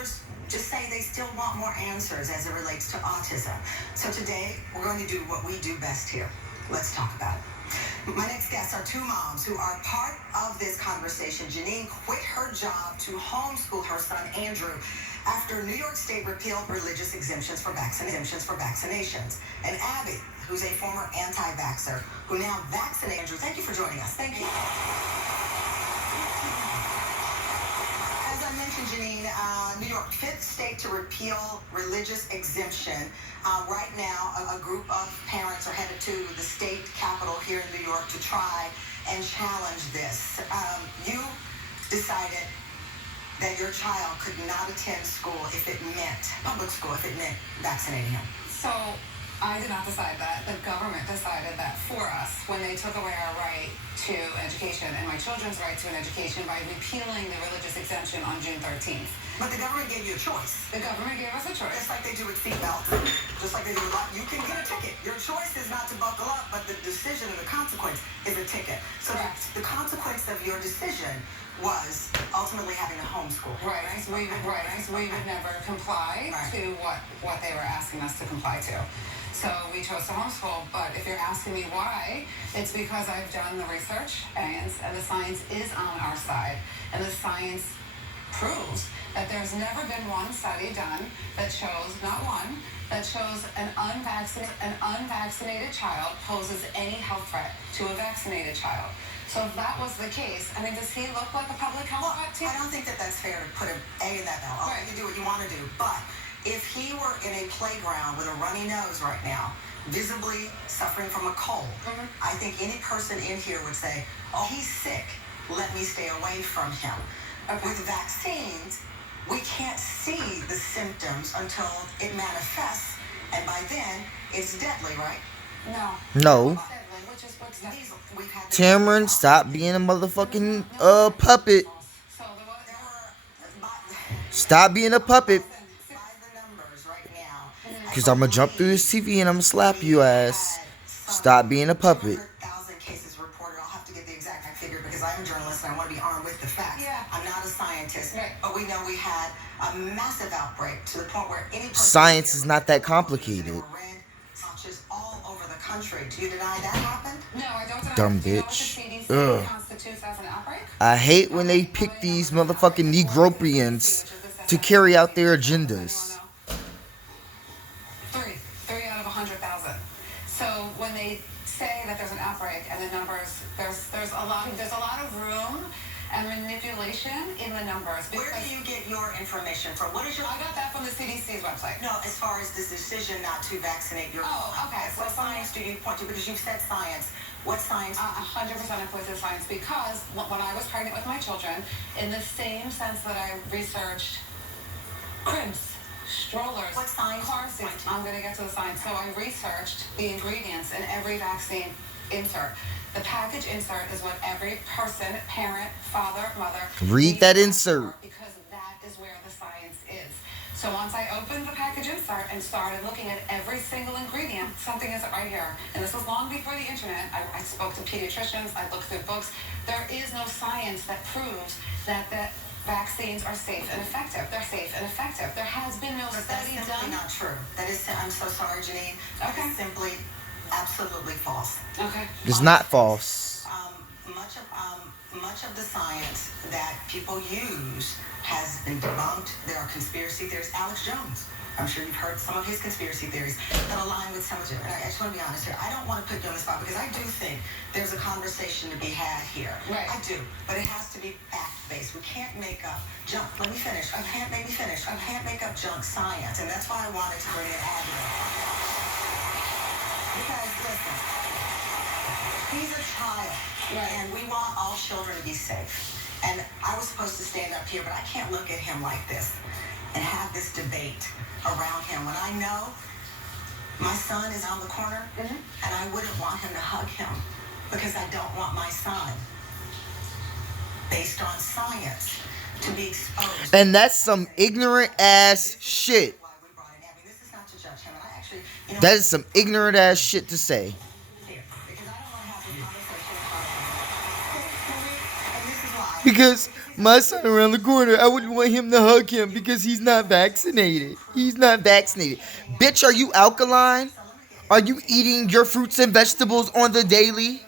others just say they still want more answers as it relates to autism. So today, we're going to do what we do best here. Let's talk about it. My next guests are two moms who are part of this conversation. Janine quit her job to homeschool her son, Andrew, after New York State repealed religious exemptions for vaccinations. And Abby, who's a former anti-vaxxer, who now vaccinates Andrew. Thank you for joining us. Thank you. As I mentioned, Janine, New York, fifth state to repeal religious exemption. Right now, a group of parents are headed to the state capitol here in New York to try and challenge this. You decided that your child could not attend school if it meant, public school, if it meant vaccinating him. So I did not decide that. The government decided that for us when they took away our right to education and my children's right to an education by repealing the religious exemption on June 13th. But the government gave you a choice. The government gave us a choice. Just like they do with seatbelts. Just like they do with life. You can get a ticket. Your choice is not to buckle up, but the decision and the consequence is a ticket. So the consequence of your decision was ultimately having to homeschool. Right. We would never comply to what they were asking us to comply to. So we chose to homeschool, but if you're asking me why, it's because I've done the research and the science is on our side. And the science proves that there's never been one study done that shows, not one, that shows an unvaccinated child poses any health threat to a vaccinated child. So if that was the case, I mean, does he look like a public health threat to you? I don't think that that's fair to put an A in that bell. Right. You do what you want to do. But if he were in a playground with a runny nose right now, visibly suffering from a cold, I think any person in here would say, oh, he's sick. Let me stay away from him. Okay. With vaccines, we can't see the symptoms until it manifests, and by then, it's deadly, right? No. Cameron, stop being a motherfucking puppet. Stop being a puppet. Because I'm going to jump through this TV and I'm going to slap you ass. Stop being a puppet. I'm a journalist and I want to be armed with the facts. Yeah. I'm not a scientist, but we know we had a massive outbreak to the point where any person science is not that complicated. All over the country. Do you deny that happened? No, I don't deny. Dumb bitch. I hate when they pick these motherfucking Negropians to carry out their agendas. Three out of 100,000. So when they say that there's an outbreak and the numbers, there's a lot of room and manipulation in the numbers. Where do you get your information from? What is your? I got that from the CDC's website. No, as far as this decision not to vaccinate your. Oh, okay. What science do you point to? Because you've said science. What science? 100% I point to science because when I was pregnant with my children, in the same sense that I researched cribs, strollers, what science? Car seats. I'm going to get to the science. So I researched the ingredients in every vaccine insert. The package insert is what every person, parent, father, mother, read that insert. Because that is where the science is. So once I opened the package insert and started looking at every single ingredient, something isn't right here. And this was long before the internet. I spoke to pediatricians. I looked through books. There is no science that proves that vaccines are safe and effective. They're safe and effective. There has been no study done. That's not true. That is, I'm so sorry, Janine. Okay. That is simply absolutely false. Okay. It's not false. Much of the science that people use has been debunked. There are conspiracy theories. Alex Jones, I'm sure you've heard some of his conspiracy theories that align with some of it. And I just want to be honest here. I don't want to put you on the spot because I do think there's a conversation to be had here. Right. I do. But it has to be fact-based. We can't make up junk. Let me finish. I can't make up junk science. And that's why I wanted to bring in Abby. Because, listen, he's a child, and we want all children to be safe. And I was supposed to stand up here, but I can't look at him like this and have this debate around him when I know my son is on the corner, and I wouldn't want him to hug him because I don't want my son, based on science, to be exposed. And that's some ignorant ass shit. That is some ignorant ass shit to say. Because My son around the corner, I wouldn't want him to hug him because he's not vaccinated. He's not vaccinated. Bitch, are you alkaline? Are you eating your fruits and vegetables on the daily?